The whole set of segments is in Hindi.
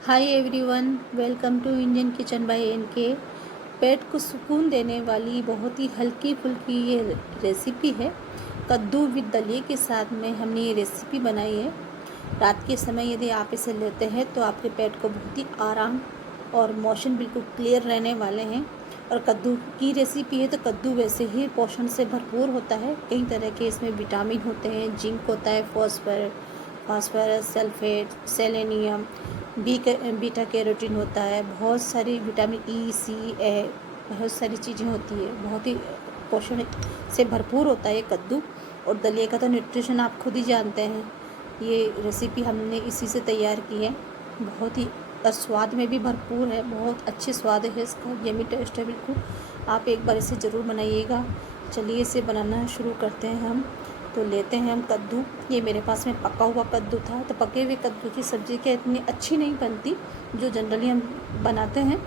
Hi everyone, welcome to Indian kitchen by NK. पेट को सुकून देने वाली बहुत ही हल्की फुल्की ये रेसिपी है। कद्दू विद दलिए के साथ में हमने ये रेसिपी बनाई है। रात के समय यदि आप इसे लेते हैं तो आपके पेट को बहुत ही आराम और मोशन बिल्कुल क्लियर रहने वाले हैं। और कद्दू की रेसिपी है तो कद्दू वैसे ही पोषण से भरपूर होता है। कई तरह के इसमें विटामिन होते हैं, जिंक होता है, phosphorus, sulphate, selenium, beta carotene होता है, बहुत सारी विटामिन ई, सी, ए, बहुत सारी चीज़ें होती है। बहुत ही पोषण से भरपूर होता है ये कद्दू। और दलिया का तो न्यूट्रिशन आप खुद ही जानते हैं। ये रेसिपी हमने इसी से तैयार की है। बहुत ही और स्वाद में भी भरपूर है, बहुत अच्छे स्वाद है इसका, यमी टेस्ट है बिल्कुल। आप एक बार इसे ज़रूर बनाइएगा। चलिए इसे बनाना शुरू करते हैं हम। तो लेते हैं हम कद्दू। ये मेरे पास में पका हुआ कद्दू था। तो पके हुए कद्दू की सब्ज़ी क्या इतनी अच्छी नहीं बनती जो जनरली हम बनाते हैं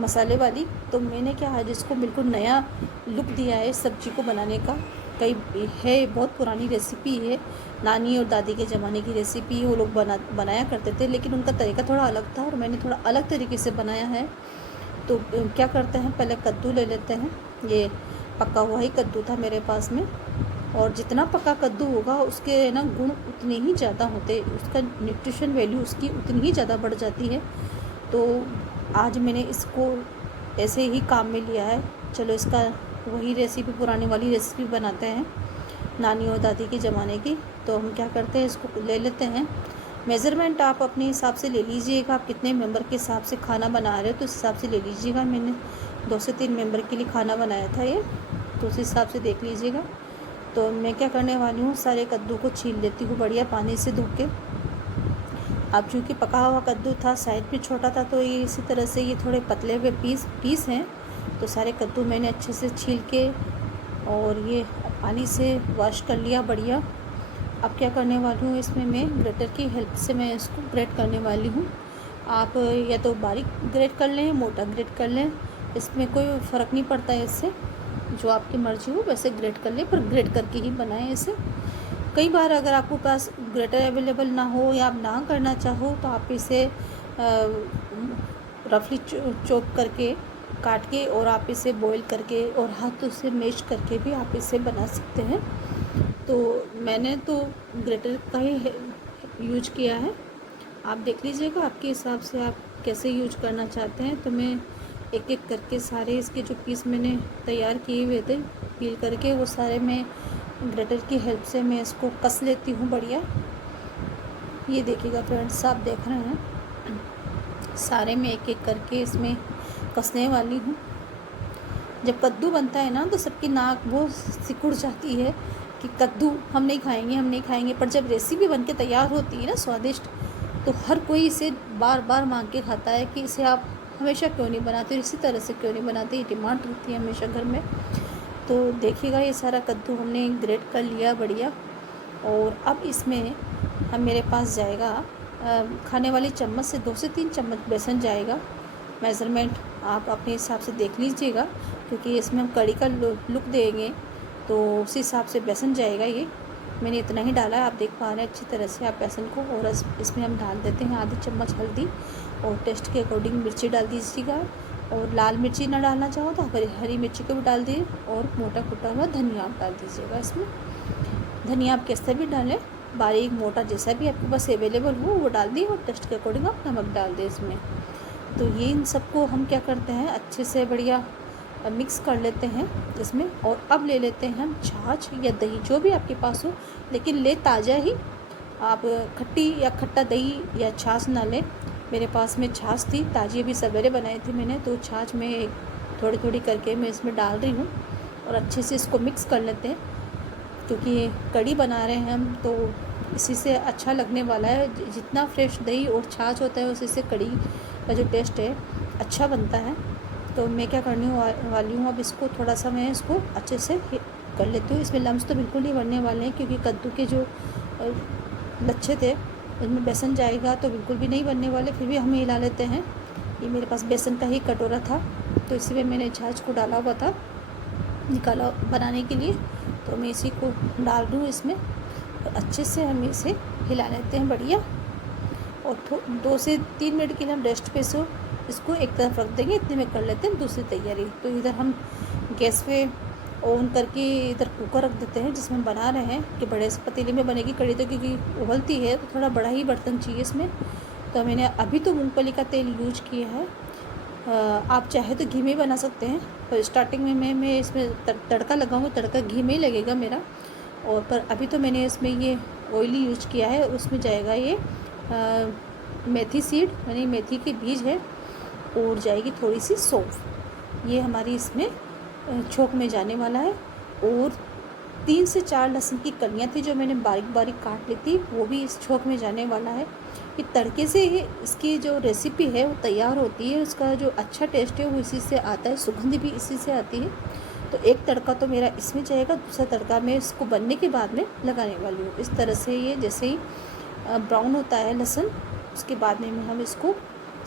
मसाले वाली। तो मैंने क्या आज इसको बिल्कुल नया लुक दिया है सब्ज़ी को बनाने का। कई है, बहुत पुरानी रेसिपी है, नानी और दादी के ज़माने की रेसिपी। वो लोग बनाया करते थे, लेकिन उनका तरीका थोड़ा अलग था और मैंने थोड़ा अलग तरीके से बनाया है। तो क्या करते हैं, पहले कद्दू ले लेते हैं। ये पका हुआ ही कद्दू था मेरे पास में। और जितना पका कद्दू होगा उसके ना गुण उतने ही ज़्यादा होते, उसका न्यूट्रिशन वैल्यू उसकी उतनी ही ज़्यादा बढ़ जाती है। तो आज मैंने इसको ऐसे ही काम में लिया है। चलो इसका वही रेसिपी, पुरानी वाली रेसिपी बनाते हैं नानी और दादी के ज़माने की। तो हम क्या करते हैं, इसको ले लेते हैं। मेज़रमेंट आप अपने हिसाब से ले लीजिएगा। आप कितने मेंबर के हिसाब से खाना बना रहे हो तो उस हिसाब से ले लीजिएगा। मैंने 2 से 3 मेंबर के लिए खाना बनाया था ये, तो उस हिसाब से देख लीजिएगा। तो मैं क्या करने वाली हूँ, सारे कद्दू को छील लेती हूँ बढ़िया पानी से धो के। अब चूँकि पका हुआ कद्दू था, साइज़ भी छोटा था, तो ये इसी तरह से ये थोड़े पतले हुए पीस हैं। तो सारे कद्दू मैंने अच्छे से छील के और ये पानी से वॉश कर लिया बढ़िया। अब क्या करने वाली हूँ, इसमें मैं ग्रेटर की हेल्प से मैं इसको ग्रेट करने वाली हूँ। आप या तो बारीक ग्रेट कर लें, मोटा ग्रेट कर लें, इसमें कोई फ़र्क नहीं पड़ता है। इससे जो आपकी मर्ज़ी हो वैसे ग्रेट कर लें, पर ग्रेट करके ही बनाएं इसे। कई बार अगर आपको पास ग्रेटर अवेलेबल ना हो या आप ना करना चाहो तो आप इसे रफली चॉप करके काट के और आप इसे बॉईल करके और हाथों से मैश करके भी आप इसे बना सकते हैं। तो मैंने तो ग्रेटर का ही यूज किया है। आप देख लीजिएगा आपके हिसाब से आप कैसे यूज करना चाहते हैं। तो मैं एक एक करके सारे इसके जो पीस मैंने तैयार किए हुए थे पील करके, वो सारे मैं ग्रेटर की हेल्प से मैं इसको कस लेती हूँ बढ़िया। ये देखिएगा फ्रेंड्स, आप देख रहे हैं सारे मैं एक एक करके इसमें कसने वाली हूँ। जब कद्दू बनता है ना तो सबकी नाक वो सिकुड़ जाती है कि कद्दू हम नहीं खाएंगे, हम नहीं खाएंगे। पर जब रेसिपी बन के तैयार होती है ना स्वादिष्ट, तो हर कोई इसे बार बार मांग के खाता है कि इसे आप हमेशा क्यों नहीं बनाते, इसी तरह से क्यों नहीं बनाते। ये डिमांड रहती है हमेशा घर में। तो देखिएगा ये सारा कद्दू हमने ग्रेट कर लिया बढ़िया। और अब इसमें मेरे पास जाएगा खाने वाली चम्मच से 2 से 3 चम्मच बेसन जाएगा। मेज़रमेंट आप अपने हिसाब से देख लीजिएगा, क्योंकि इसमें हम कड़ी का लुक देंगे तो उसी हिसाब से बेसन जाएगा। ये मैंने इतना ही डाला है, आप देख पा रहे हैं अच्छी तरह से आप बेसन को। और इसमें हम डाल देते हैं आधी चम्मच हल्दी, और टेस्ट के अकॉर्डिंग मिर्ची डाल दीजिएगा। और लाल मिर्ची ना डालना चाहो तो हरी मिर्ची को भी डाल दिए, और मोटा कुटा हुआ धनिया आप डाल दीजिएगा। इसमें धनिया आप कैसे भी डालें, बारीक मोटा जैसा भी आपके पास अवेलेबल हो वो डाल दिए, और टेस्ट के अकॉर्डिंग आप नमक डाल दें इसमें। तो ये इन सबको हम क्या करते हैं, अच्छे से बढ़िया मिक्स कर लेते हैं इसमें। और अब ले लेते हैं हम छाछ या दही, जो भी आपके पास हो, लेकिन ले ताज़ा ही। आप खट्टी या खट्टा दही या छाछ ना लें। मेरे पास में छाछ थी ताज़ी, अभी सवेरे बनाई थी मैंने, तो छाछ में थोड़ी थोड़ी करके मैं इसमें डाल रही हूँ। और अच्छे से इसको मिक्स कर लेते हैं, क्योंकि कड़ी बना रहे हैं हम, तो इसी से अच्छा लगने वाला है। जितना फ्रेश दही और छाछ होता है उसी से कड़ी का जो टेस्ट है अच्छा बनता है। तो मैं क्या करने वाली हूँ, अब इसको थोड़ा सा मैं इसको अच्छे से कर लेती हूँ। इसमें लम्स तो बिल्कुल नहीं बनने वाले हैं, क्योंकि कद्दू के जो लच्छे थे उसमें बेसन जाएगा तो बिल्कुल भी नहीं बनने वाले। फिर भी हम हिला लेते हैं। ये मेरे पास बेसन का ही कटोरा था, तो इसी में मैंने छाछ को डाला हुआ था निकाला बनाने के लिए। तो मैं इसी को डाल दूँ इसमें, और अच्छे से हम इसे हिला लेते हैं बढ़िया। और 2 से 3 मिनट के लिए हम रेस्ट पे इसको एक तरफ रख देंगे। इतने में कर लेते हैं दूसरी तैयारी। तो इधर हम गैस पे ऑन करके इधर कुकर रख देते हैं जिसमें हम बना रहे हैं कि बड़े से पतीले में बनेगी कढ़ी, तो क्योंकि उबलती है तो थोड़ा बड़ा ही बर्तन चाहिए इसमें। तो मैंने अभी तो मूंगफली का तेल यूज किया है, आप चाहे तो घी में बना सकते हैं। पर स्टार्टिंग में मैं इसमें तड़का लगाऊंगा, तड़का घी में ही लगेगा मेरा। और पर अभी तो मैंने इसमें ये ऑयल यूज किया है। उसमें जाएगा ये मेथी सीड यानी मेथी के बीज है, और जाएगी थोड़ी सी सौंफ। ये हमारी इसमें छोंक में जाने वाला है। और 3 से 4 लहसुन की कलियाँ थी जो मैंने बारीक बारीक काट ली थी, वो भी इस छोंक में जाने वाला है। ये तड़के से ही इसकी जो रेसिपी है वो तैयार होती है। उसका जो अच्छा टेस्ट है वो इसी से आता है, सुगंध भी इसी से आती है। तो एक तड़का तो मेरा इसमें जाएगा, दूसरा तड़का मैं इसको बनने के बाद में लगाने वाली हूँ। इस तरह से ये जैसे ही ब्राउन होता है लहसुन, उसके बाद में हम इसको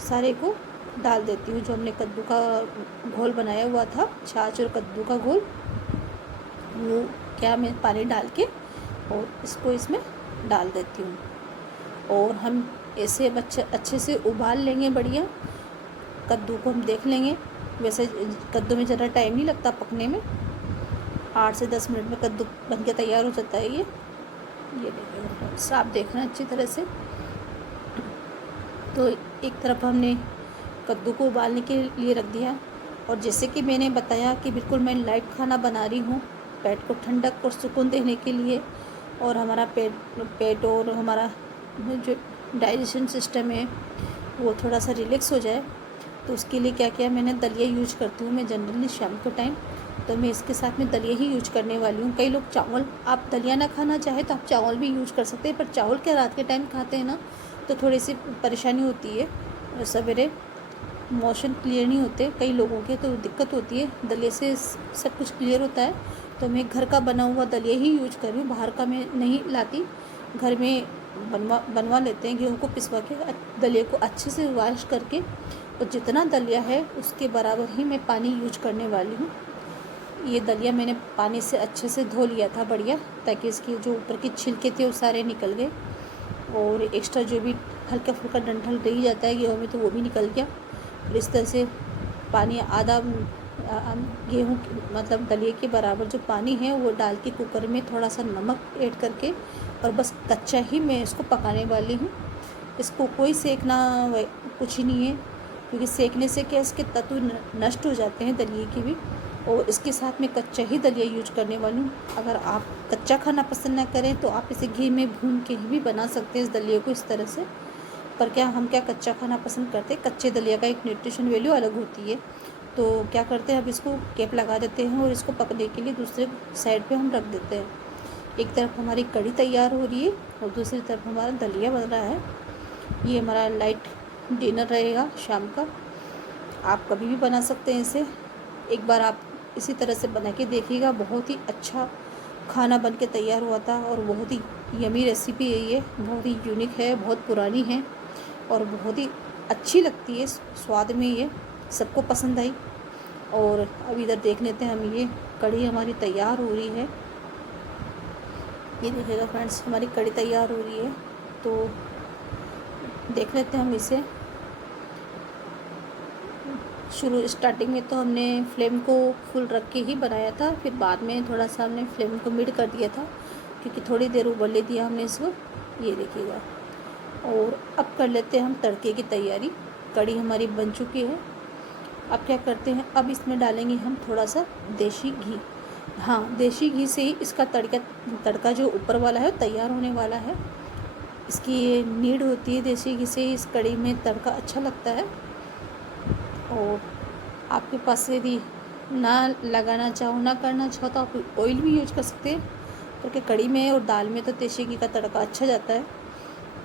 सारे को डाल देती हूँ। जो हमने कद्दू का घोल बनाया हुआ था, छाछ और कद्दू का घोल, वो क्या मैं पानी डाल के और इसको इसमें डाल देती हूँ। और हम ऐसे अच्छे से उबाल लेंगे बढ़िया। कद्दू को हम देख लेंगे, वैसे कद्दू में ज़्यादा टाइम नहीं लगता पकने में, 8 से 10 मिनट में कद्दू बन के तैयार हो जाता है। ये देखिए, आप देखना अच्छी तरह से। तो एक तरफ हमने कद्दू को उबालने के लिए रख दिया। और जैसे कि मैंने बताया कि बिल्कुल मैं लाइट खाना बना रही हूँ, पेट को ठंडक और सुकून देने के लिए, और हमारा पेट और हमारा जो डाइजेशन सिस्टम है वो थोड़ा सा रिलैक्स हो जाए। तो उसके लिए क्या किया मैंने, दलिया यूज करती हूँ मैं जनरली शाम के टाइम। तो मैं इसके साथ में दलिया ही यूज करने वाली हूँ। कई लोग चावल, आप दलिया ना खाना चाहे तो आप चावल भी यूज कर सकते हैं, पर चावल के रात के टाइम खाते हैं ना तो थोड़ी सी परेशानी होती है, सवेरे मोशन क्लियर नहीं होते कई लोगों के, तो दिक्कत होती है। दलिया से सब कुछ क्लियर होता है। तो मैं घर का बना हुआ दलिया ही यूज कर रही हूँ, बाहर का मैं नहीं लाती। घर में बनवा लेते हैं, गेहूँ को पिसवा के दलिया को अच्छे से वॉश करके, और जितना दलिया है उसके बराबर ही मैं पानी यूज करने वाली हूँ। ये दलिया मैंने पानी से अच्छे से धो लिया था बढ़िया, ताकि इसके जो ऊपर के छिलके थे वो सारे निकल गए, और एक्स्ट्रा जो भी हल्का फुल्का डंठल रह जाता है गेहूँ में तो वो भी निकल गया। और इस तरह से पानी आधा गेहूँ मतलब दलिए के बराबर जो पानी है वो डाल के कुकर में थोड़ा सा नमक ऐड करके, और बस कच्चा ही मैं इसको पकाने वाली हूँ। इसको कोई सेकना कुछ ही नहीं है, क्योंकि सेकने से क्या इसके तत्व नष्ट हो जाते हैं दलिए के भी। और इसके साथ में कच्चा ही दलिया यूज करने वाली हूँ। अगर आप कच्चा खाना पसंद ना करें तो आप इसे घी में भून के भी बना सकते हैं इस दलिए को इस तरह से। पर क्या हम कच्चा खाना पसंद करते हैं, कच्चे दलिया का एक न्यूट्रिशन वैल्यू अलग होती है। तो क्या करते हैं, अब इसको कैप लगा देते हैं और इसको पकने के लिए दूसरे साइड पे हम रख देते हैं। एक तरफ हमारी कढ़ी तैयार हो रही है और दूसरी तरफ हमारा दलिया बन रहा है। ये हमारा लाइट डिनर रहेगा शाम का। आप कभी भी बना सकते हैं इसे, एक बार आप इसी तरह से बना के देखिएगा। बहुत ही अच्छा खाना बन के तैयार हुआ था, और बहुत ही यमी रेसिपी है ये, बहुत ही यूनिक है, बहुत पुरानी है और बहुत ही अच्छी लगती है स्वाद में, ये सबको पसंद आई। और अब इधर देख लेते हैं हम, ये कढ़ी हमारी तैयार हो रही है। ये देखिएगा फ्रेंड्स, हमारी कढ़ी तैयार हो रही है। तो देख लेते हैं हम इसे। स्टार्टिंग में तो हमने फ्लेम को फुल रख के ही बनाया था, फिर बाद में थोड़ा सा हमने फ्लेम को मिड कर दिया था, क्योंकि थोड़ी देर उबलने दिया हमने इसको। ये देखिएगा। और अब कर लेते हैं हम तड़के की तैयारी। कढ़ी हमारी बन चुकी है। अब क्या करते हैं, अब इसमें डालेंगे हम थोड़ा सा देसी घी। हाँ, देसी घी से ही इसका तड़का जो ऊपर वाला है तैयार होने वाला है। इसकी ये नीड होती है, देसी घी से इस कढ़ी में तड़का अच्छा लगता है। और आपके पास यदि ना लगाना चाहो, ना करना चाहो, तो आप ऑयल भी यूज कर सकते हैं, क्योंकि कढ़ी में और दाल में तो देसी घी का तड़का अच्छा जाता है।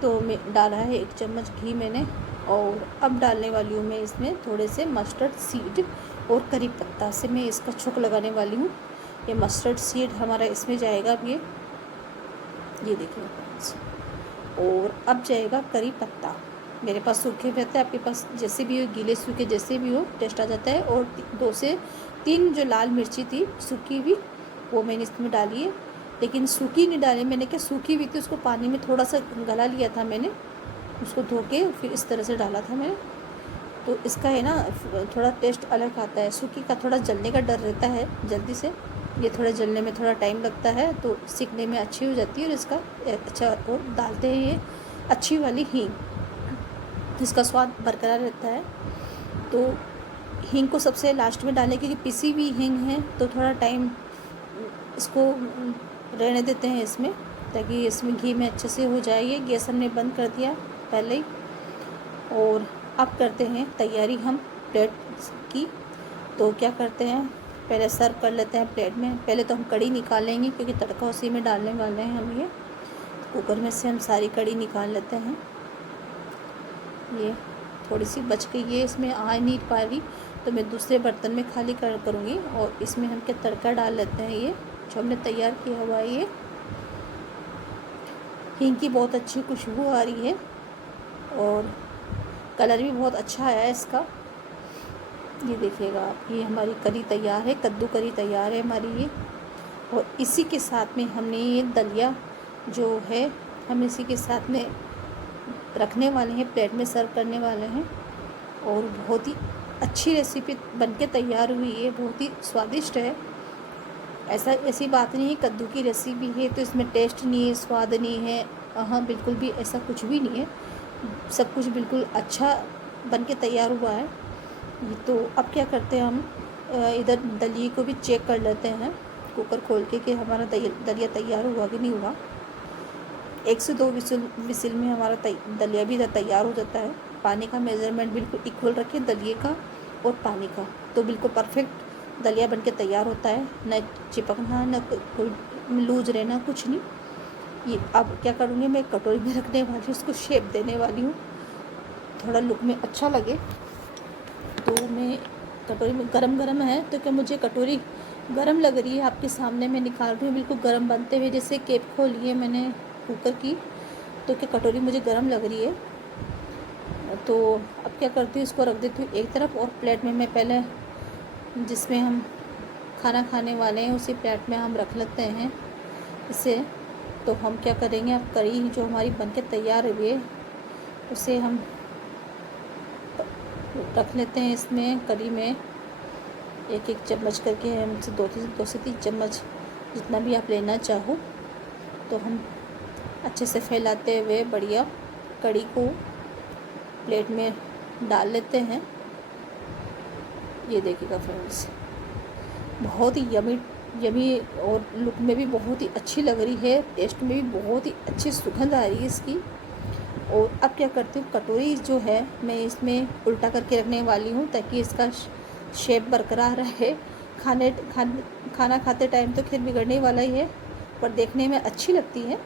तो मैं डाला है 1 चम्मच घी मैंने। और अब डालने वाली हूँ मैं इसमें थोड़े से मस्टर्ड सीड और करी पत्ता से मैं इसका छौंक लगाने वाली हूँ। ये मस्टर्ड सीड हमारा इसमें जाएगा। अब ये देखिए फ्रेंड्स। और अब जाएगा करी पत्ता। मेरे पास सूखे पत्ते, आपके पास जैसे भी हो, गीले सूखे जैसे भी हो, टेस्ट आ जाता है। और 2 से 3 जो लाल मिर्ची थी सूखी भी, वो मैंने इसमें डाली है। लेकिन सूखी नहीं डाली मैंने, क्या सूखी हुई थी उसको पानी में थोड़ा सा गला लिया था मैंने, उसको धो के फिर इस तरह से डाला था मैंने। तो इसका है ना थोड़ा टेस्ट अलग आता है। सूखी का थोड़ा जलने का डर रहता है जल्दी से, ये थोड़ा जलने में थोड़ा टाइम लगता है, तो सीखने में अच्छी हो जाती है। और इसका अच्छा और डालते हैं ये अच्छी वाली हींग, इसका स्वाद बरकरार रहता है। तो हींग को सबसे लास्ट में डालें, क्योंकि पिसी हुई हींग है तो थोड़ा टाइम इसको रहने देते हैं इसमें, ताकि इसमें घी में अच्छे से हो जाए। ये गैस हमने बंद कर दिया पहले ही। और अब करते हैं तैयारी हम प्लेट की। तो क्या करते हैं, पहले सर्व कर लेते हैं प्लेट में। पहले तो हम कड़ी निकाल लेंगे, क्योंकि तड़का उसी में डालने वाले हैं हम। ये कुकर में से हम सारी कड़ी निकाल लेते हैं। ये थोड़ी सी बच गई, ये इसमें आ नहीं पा रही, तो मैं दूसरे बर्तन में खाली करूँगी। और इसमें हम क्या तड़का डाल लेते हैं। ये जो हमने तैयार किया हुआ है, ये हींग की बहुत अच्छी खुशबू आ रही है और कलर भी बहुत अच्छा आया है इसका। ये देखिएगा आप, ये हमारी करी तैयार है, कद्दू करी तैयार है हमारी ये। और इसी के साथ में हमने ये दलिया जो है, हम इसी के साथ में रखने वाले हैं, प्लेट में सर्व करने वाले हैं। और बहुत ही अच्छी रेसिपी बनके तैयार हुई है, बहुत ही स्वादिष्ट है। ऐसी बात नहीं है कद्दू की रेसिपी है तो इसमें टेस्ट नहीं है, स्वाद नहीं है, हाँ बिल्कुल भी ऐसा कुछ भी नहीं है। सब कुछ बिल्कुल अच्छा बनके तैयार हुआ है। तो अब क्या करते हैं हम, इधर दलिए को भी चेक कर लेते हैं कुकर खोल के कि हमारा दलिया तैयार हुआ कि नहीं हुआ। 1 से 2 विसिल में हमारा दलिया भी तैयार हो जाता है। पानी का मेज़रमेंट बिल्कुल इक्वल रखें दलिए का और पानी का, तो बिल्कुल परफेक्ट दलिया बनके तैयार होता है। न चिपकना, न कोई लूज रहना, कुछ नहीं। ये अब क्या करूँगी, मैं कटोरी में रखने वाली हूँ, उसको शेप देने वाली हूँ, थोड़ा लुक में अच्छा लगे। तो मैं कटोरी में गरम है, तो क्या मुझे कटोरी गरम लग रही है, आपके सामने मैं निकाल रही हूँ बिल्कुल गरम बनते हुए। जैसे कैप खोली है मैंने कुकर की, तो क्या कटोरी मुझे गरम लग रही है। तो अब क्या करती हूँ, इसको रख देती हूँ एक तरफ। और प्लेट में मैं पहले जिसमें हम खाना खाने वाले हैं उसी प्लेट में हम रख लेते हैं इसे। तो हम क्या करेंगे, अब करी जो हमारी बनके तैयार हुई है उसे हम रख लेते हैं इसमें। करी में एक चम्मच करके, हमसे 2 से 3 चम्मच जितना भी आप लेना चाहो। तो हम अच्छे से फैलाते हुए बढ़िया कड़ी को प्लेट में डाल लेते हैं। ये देखिएगा फ्रेंड्स, बहुत ही यमी और लुक में भी बहुत ही अच्छी लग रही है, टेस्ट में भी बहुत ही अच्छी सुगंध आ रही है इसकी। और अब क्या करती हूँ, कटोरी जो है मैं इसमें उल्टा करके रखने वाली हूँ, ताकि इसका शेप बरकरार रहे। खाना खाते टाइम तो खैर बिगड़ने वाला ही है, पर देखने में अच्छी लगती है।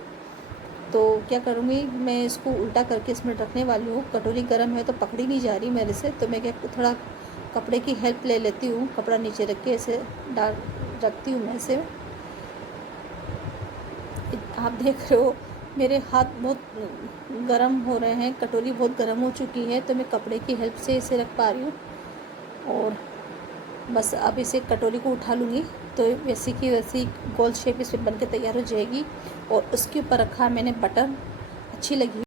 तो क्या करूँगी, मैं इसको उल्टा करके इसमें रखने वाली हूँ। कटोरी गर्म है तो पकड़ी नहीं जा रही मेरे से, तो मैं क्या थोड़ा कपड़े की हेल्प ले लेती हूँ। कपड़ा नीचे रख के ऐसे रखती हूँ मैं इसे। आप देख रहे हो मेरे हाथ बहुत गर्म हो रहे हैं, कटोरी बहुत गर्म हो चुकी है, तो मैं कपड़े की हेल्प से इसे रख पा रही हूँ। और बस अब इसे कटोरी को उठा लूँगी, तो वैसी की वैसी गोल शेप इसमें बनके तैयार हो जाएगी। और उसके ऊपर रखा मैंने बटर, अच्छी लगी।